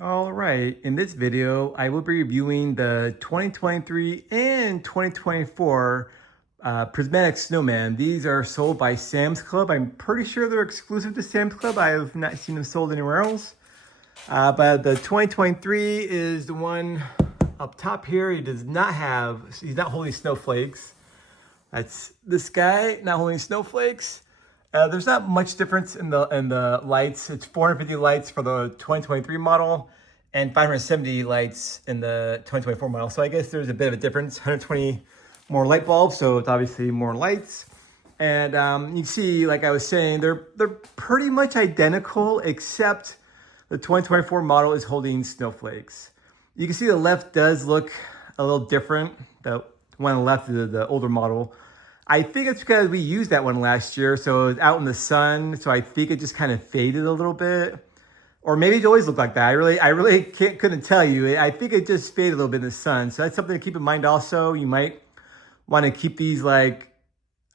All right, in this video, I will be reviewing the 2023 and 2024 Prismatic Snowman. These are sold by Sam's Club. I'm pretty sure they're exclusive to Sam's Club. I have not seen them sold anywhere else. But the 2023 is the one up top here. He's not holding snowflakes. That's this guy, not holding snowflakes. There's not much difference in the lights. It's 450 lights for the 2023 model and 570 lights in the 2024 model. So I guess there's a bit of a difference. 120 more light bulbs, so it's obviously more lights. And you see, like I was saying, they're pretty much identical, except the 2024 model is holding snowflakes. You can see the left does look a little different. The one on the left is the older model. I think it's because we used that one last year, so it was out in the sun, so I think it just kind of faded a little bit. Or maybe it always looked like that. I really couldn't tell you. I think it just faded a little bit in the sun. So that's something to keep in mind also. You might want to keep these like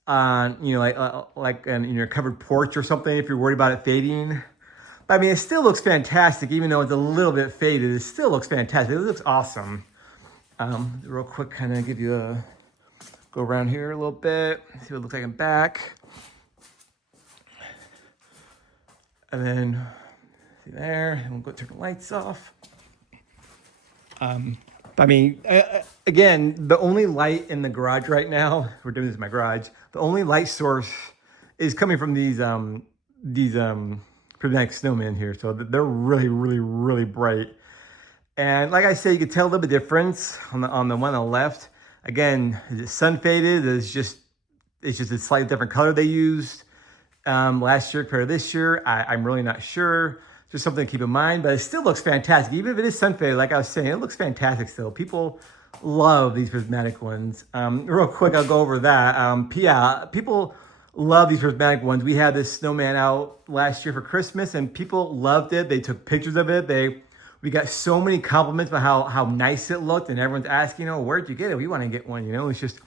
on, in your covered porch or something if you're worried about it fading. But I mean, it still looks fantastic, even though it's a little bit faded. It still looks fantastic. It looks awesome. Real quick, kind of give you a go around here a little bit, see what it looks like in back. And then, see there, and we'll go turn the lights off. I mean, again, the only light in the garage right now, we're doing this in my garage, the only light source is coming from these Prismatic Snowmen here. So they're really, really, really bright. And like I said, you can tell a little bit difference on the one on the left. Again, is it sun faded? It's just a slightly different color they used last year compared to this year. I'm really not sure. Just something to keep in mind, but it still looks fantastic. Even if it is sun faded, like I was saying, it looks fantastic still. People love these prismatic ones. Real quick, I'll go over that. Yeah, people love these prismatic ones. We had this snowman out last year for Christmas, and people loved it. They took pictures of it. We got so many compliments about how nice it looked, and everyone's asking, where'd you get it? We want to get one, It's just,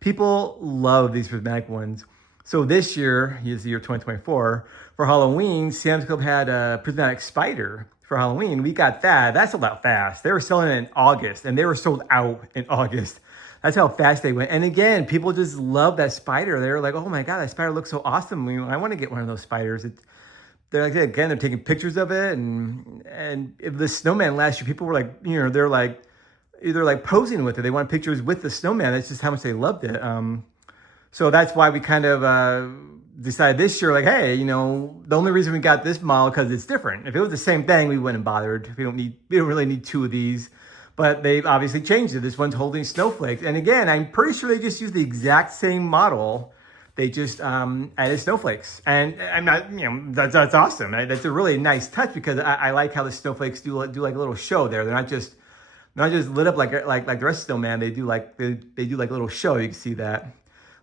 people love these prismatic ones. So this year, is the year 2024, for Halloween, Sam's Club had a prismatic spider for Halloween. We got that. That sold out fast. They were selling it in August, and they were sold out in August. That's how fast they went. And again, people just love that spider. They were like, oh my God, that spider looks so awesome. I want to get one of those spiders. They're like, again, they're taking pictures of it, and the snowman last year, people were like, they're like either like posing with it. They want pictures with the snowman. That's just how much they loved it. So that's why we kind of decided this year, like, hey, the only reason we got this model because it's different. If it was the same thing, we wouldn't have bothered. We don't really need two of these. But they've obviously changed it. This one's holding snowflakes, and again, I'm pretty sure they just used the exact same model. They just added snowflakes, and I'm not, that's awesome. That's a really nice touch because I like how the snowflakes do like a little show there. They're not just lit up like the rest of Snowman. They do like a little show. You can see that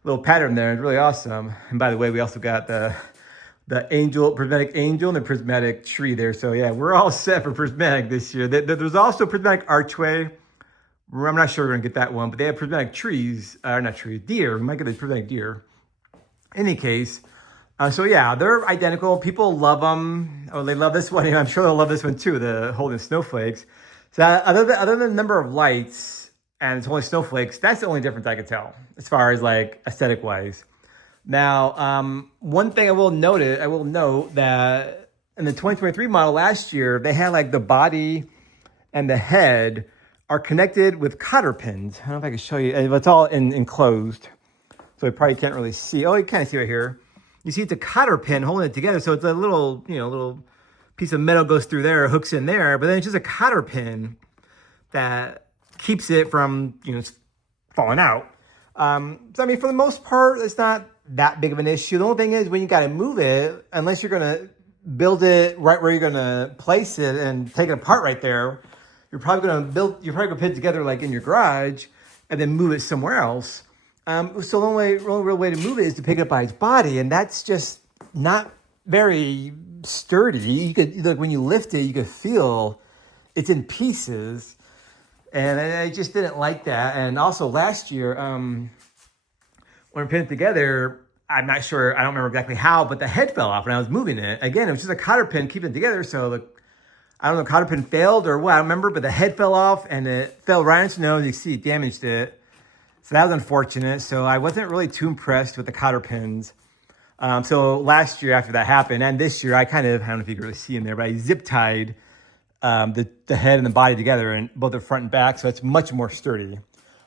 little pattern there. It's really awesome. And by the way, we also got the prismatic angel and the prismatic tree there. So yeah, we're all set for prismatic this year. There's also prismatic archway. I'm not sure we're gonna get that one, but they have prismatic trees, not trees, deer. We might get the prismatic deer. Any case, so yeah, they're identical. People love them. Oh, they love this one. I'm sure they'll love this one too, the holding snowflakes. So other than the number of lights and it's holding snowflakes, that's the only difference I could tell as far as like aesthetic wise. Now, one thing I will note that in the 2023 model last year, they had like the body and the head are connected with cotter pins. I don't know if I can show you. It's all enclosed. So you probably can't really see. Oh, you kind of see right here. You see it's a cotter pin holding it together. So it's a little, little piece of metal goes through there, hooks in there. But then it's just a cotter pin that keeps it from, falling out. So, I mean, for the most part, it's not that big of an issue. The only thing is when you got to move it, unless you're going to build it right where you're going to place it and take it apart right there, you're probably going to put it together like in your garage and then move it somewhere else. So the only real way to move it is to pick it up by its body, and that's just not very sturdy. You could, like, when you lift it, you could feel it's in pieces, and I just didn't like that. And also last year, when we put it together, I'm not sure, I don't remember exactly how, but the head fell off when I was moving it. Again, it was just a cotter pin keeping it together, so I don't know, cotter pin failed or what, I don't remember, but the head fell off and it fell right into the nose. You see it damaged it. So that was unfortunate. So I wasn't really too impressed with the cotter pins. So last year after that happened, and this year, I don't know if you can really see in there, but I zip tied the head and the body together, and both the front and back, so it's much more sturdy.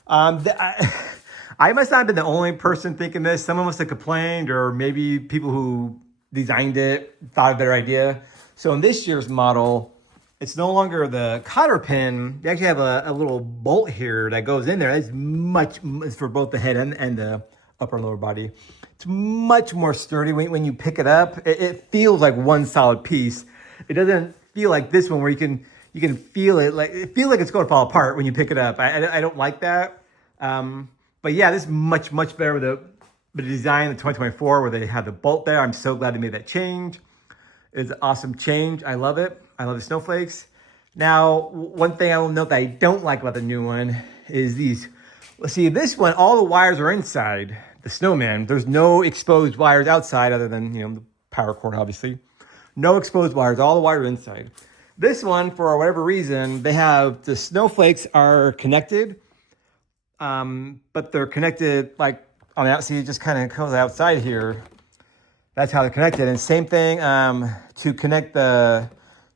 I must not have been the only person thinking this. Someone must have complained, or maybe people who designed it thought of a better idea. So in this year's model, it's no longer the cotter pin. You actually have a little bolt here that goes in there. It's for both the head and the upper and lower body. It's much more sturdy when you pick it up. It feels like one solid piece. It doesn't feel like this one where you can feel it. Like it feels like it's going to fall apart when you pick it up. I don't like that. But yeah, this is much better with the design of 2024 where they have the bolt there. I'm so glad they made that change. It's an awesome change. I love it. I love the snowflakes. Now, one thing I will note that I don't like about the new one is these. Let's see, this one, all the wires are inside the Snowman. There's no exposed wires outside other than, the power cord, obviously. No exposed wires, all the wires are inside. This one, for whatever reason, they have the snowflakes are connected, but they're connected like on the outside. It just kind of goes outside here. That's how they're connected. And same thing to connect the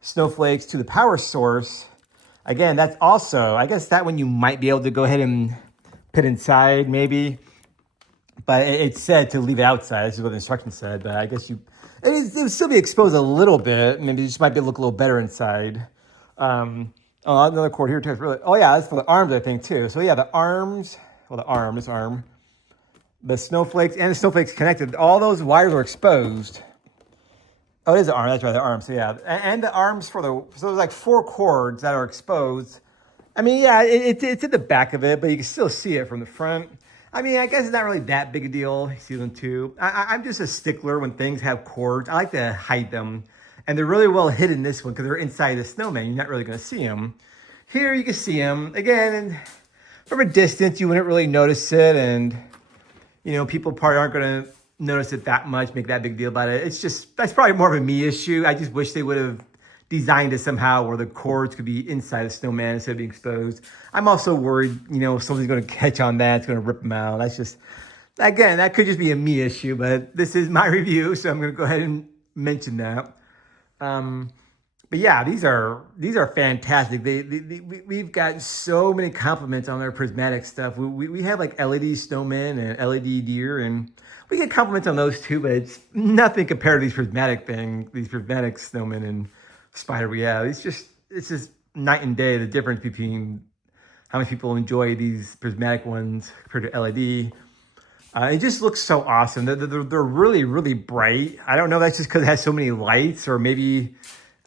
snowflakes to the power source. Again, that's also, I guess that one you might be able to go ahead and put inside maybe. But it said to leave it outside. This is what the instructions said. But I guess it would still be exposed a little bit. Maybe it just might be look a little better inside. Another cord here too. Really, oh yeah, that's for the arms, I think too. So yeah, the arms. Well, this arm. The snowflakes and the snowflakes connected. All those wires are exposed. Oh, it is the arm. That's right, the arm. So yeah, and the arms so there's like 4 cords that are exposed. I mean, yeah, it's at the back of it, but you can still see it from the front. I mean, I guess it's not really that big a deal. You see them too. I'm just a stickler when things have cords. I like to hide them. And they're really well hidden this one because they're inside the Snowman. You're not really going to see them. Here you can see them. Again, and from a distance, you wouldn't really notice it. And, people probably aren't going to notice it that much, make that big deal about it. That's probably more of a me issue. I just wish they would have designed it somehow where the cords could be inside the Snowman instead of being exposed. I'm also worried, if somebody's going to catch on that, it's going to rip them out. That's just, again, that could just be a me issue, but this is my review, so I'm going to go ahead and mention that. But yeah, these are fantastic. We've got so many compliments on their prismatic stuff. We have like LED snowmen and LED deer, and we get compliments on those too, but it's nothing compared to these prismatic snowmen and spider. Yeah, it's just night and day, the difference between how many people enjoy these prismatic ones compared to LED. It just looks so awesome. They're really bright. I don't know if that's just because it has so many lights, or maybe,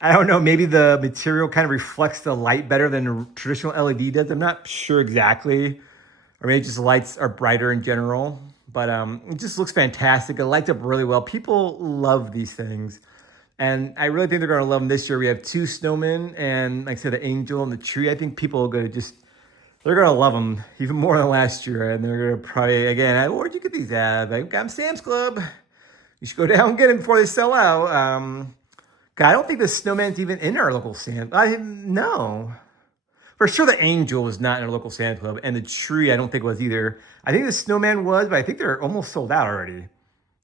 I don't know, maybe the material kind of reflects the light better than a traditional LED does. I'm not sure exactly. Or maybe just the lights are brighter in general. But it just looks fantastic. It lights up really well. People love these things. And I really think they're going to love them this year. We have 2 snowmen and, like I said, the angel and the tree. I think people are going to they're going to love them even more than last year. And they're going to probably, again, where'd you get these at? I got them Sam's Club. You should go down and get them before they sell out. I don't think the snowman's even in our local Sam's. No. For sure the angel was not in our local Sam's Club. And the tree, I don't think was either. I think the snowman was, but I think they're almost sold out already.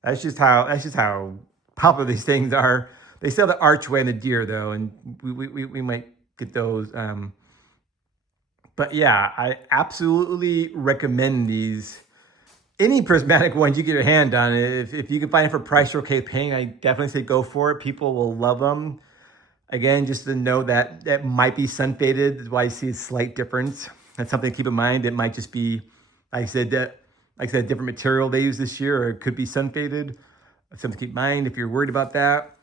That's just how popular these things are. They sell the archway and the deer though, and we might get those. But yeah, I absolutely recommend these. Any prismatic ones you get your hand on. If you can find it for price you're okay paying, I definitely say go for it. People will love them. Again, just to know that that might be sun faded. That's why you see a slight difference. That's something to keep in mind. It might just be, like I said, different material they use this year, or it could be sun faded. That's something to keep in mind if you're worried about that.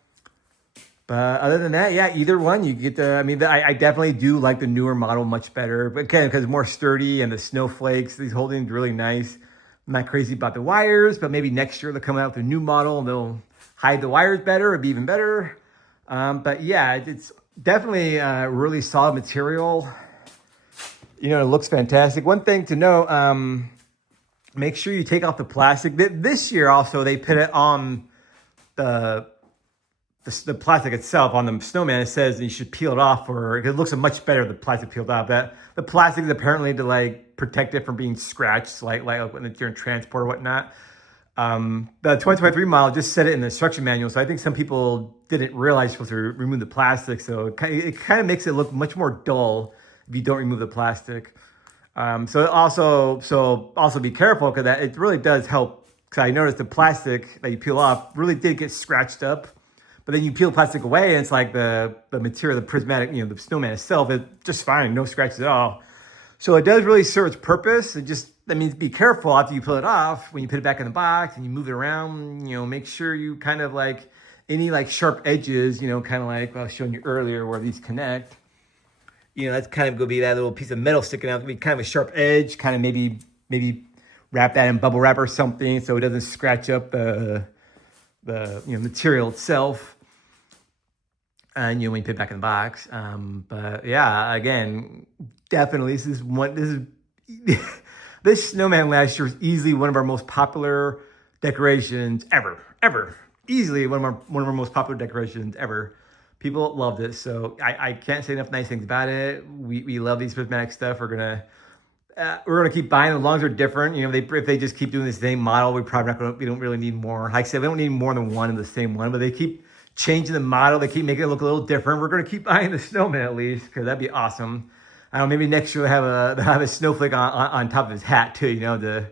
But other than that, yeah, either one you get I definitely do like the newer model much better. But again, because it's more sturdy and the snowflakes, these holdings really nice. I'm not crazy about the wires, but maybe next year they'll come out with a new model and they'll hide the wires better. It'd be even better. But yeah, it's definitely a really solid material. It looks fantastic. One thing to know, make sure you take off the plastic. This year also, they put it on the the plastic itself on the Snowman, it says you should peel it off, or it looks much better with the plastic peeled off. That the plastic is apparently to like protect it from being scratched, like when you're in transport or whatnot. The 2023 model just said it in the instruction manual, so I think some people didn't realize you're supposed to remove the plastic. So it kind of makes it look much more dull if you don't remove the plastic. So also be careful, because it really does help. Because I noticed the plastic that you peel off really did get scratched up, but then you peel plastic away and it's like the material, the prismatic, the Snowman itself, it's just fine, no scratches at all. So it does really serve its purpose. That means be careful after you peel it off, when you put it back in the box and you move it around, make sure you kind of like any like sharp edges, kind of like I was showing you earlier where these connect. That's kind of going to be that little piece of metal sticking out, to be kind of a sharp edge, kind of maybe wrap that in bubble wrap or something so it doesn't scratch up the material itself. And when you put it back in the box. But yeah, again, definitely this Snowman last year was easily one of our most popular decorations ever. Easily one of our most popular decorations ever. People loved it, so I can't say enough nice things about it. We love these prismatic stuff. We're gonna keep buying them as long as they're different. If they just keep doing the same model, we don't really need more. Like I said, we don't need more than one of the same one, but they keep changing the model. They keep making it look a little different. We're gonna keep buying the Snowman at least, because that'd be awesome. I don't know, maybe next year we'll have a snowflake on top of his hat too, to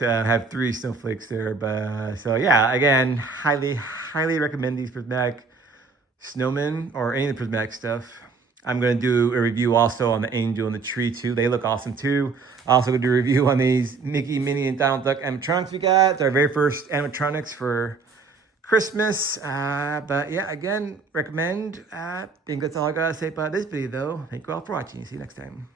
have 3 snowflakes there. But so yeah, again, highly recommend these prismatic Snowmen or any of the prismatic stuff. I'm going to do a review also on the angel and the tree too. They look awesome too. Also going to do a review on these Mickey, Minnie, and Donald Duck animatronics we got. It's our very first animatronics for Christmas. But yeah, again, recommend. I think that's all I got to say about this video though. Thank you all for watching. See you next time.